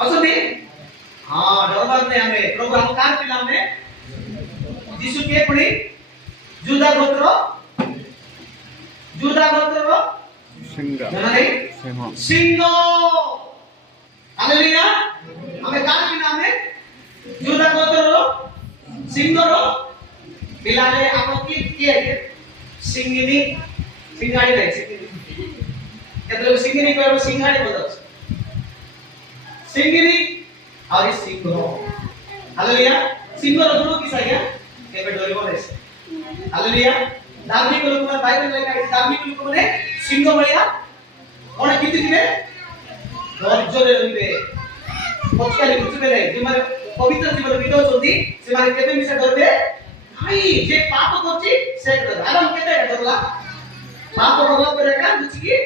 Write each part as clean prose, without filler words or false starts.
असली हां डरबार नहीं हमें प्रभु हम कार पिला हमें यीशु के पुणी जुदा गोत्र सिंह सिंह हालेलुया हमें कार पिला हमें जुदा गोत्र सिंह रो पिलाले आपको किए सिंगिनी सिंगाड़ी रहे कहते लोग सिंगिनी को सिंगाड़ी बोलते सिंगिनी और इस सिंह रो हालेलुया सिंह रो दोनों किस आया के पे डोरी बोले हालेलुया धार्मिक लोग में बाइबल में कहा धार्मिक लोग में सिंह भलिया कौन कितनी दिने धैर्य रहिबे पक्षाली कुछ में नहीं जे मारे पवित्र जीवन बितो चोदी से मारे केबे मिसे डरबे भाई जे पाप करछि से आराम केते डरला पाप करला पर का कुछ की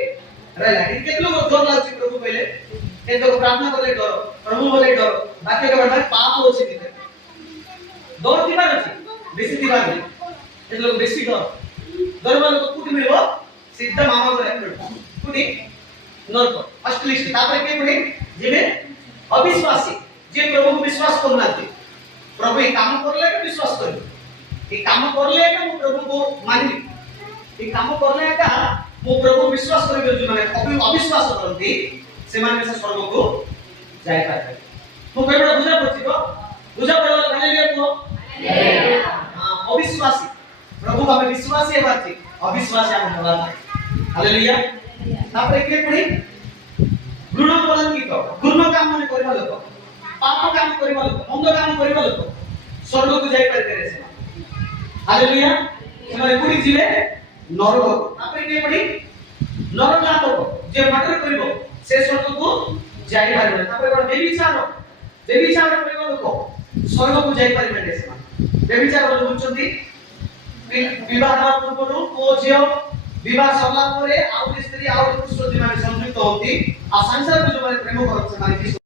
रहला केते लोग डर लागछि प्रभु पहले ए तो प्रार्थना करले डर प्रभु बोले डर बाकी के बारे पाप होछि दिते डर दिबार अछि बेसी दिबार नहीं ए लोग बेसी डर वाला को कुटी मिलबो सीधा मामा को रहबो कुटी नरक फर्स्ट लिस्ट तापर के पड़े जेबे अविश्वासी जे प्रभु को विश्वास करनाती प्रभु ये काम करले के विश्वास कर ये काम करले के मु प्रभु को मानली ये काम करले का मु प्रभु विश्वास कर जो माने अविश्वास करती से माने से स्वर्ग को जाय पाए तो बेबड़ा बुझा पड़ो हालेलुया को हां अविश्वासी प्रभु को हमें विश्वासी है बात अविश्वासी हम भला हालेलुया तापर के पड़ी गुण कलंकित गुण काम माने करबा लोक पाप काम करबा लोक मंद काम करबा लोक स्वर्ग को जाय पारे से हालेलुया ସେମାନେ କୋଠି ଯିବେ ନରକ ତାପରେ କେ ପଡି ନରକ ଲାଭ ଯେ ମର୍ଡର କରିବ ସେ ସ୍ୱର୍ଗକୁ ଯାଇ ପାରିବ ତାପରେ କୋନ ବେବିଚାର କରିବ ଲୋକ ସ୍ୱର୍ଗକୁ ଯାଇ ପାରିବେ ସେମାନେ ବେବିଚାର ଲୋକ ବୁଝନ୍ତି विवाह पूर्वରୁ ପୁଅ ଝିଅ विवाह सरला परे आउ स्त्री आउ पुरुष जो माने संयुक्त होती आ संसार को जो माने प्रेम करत से माने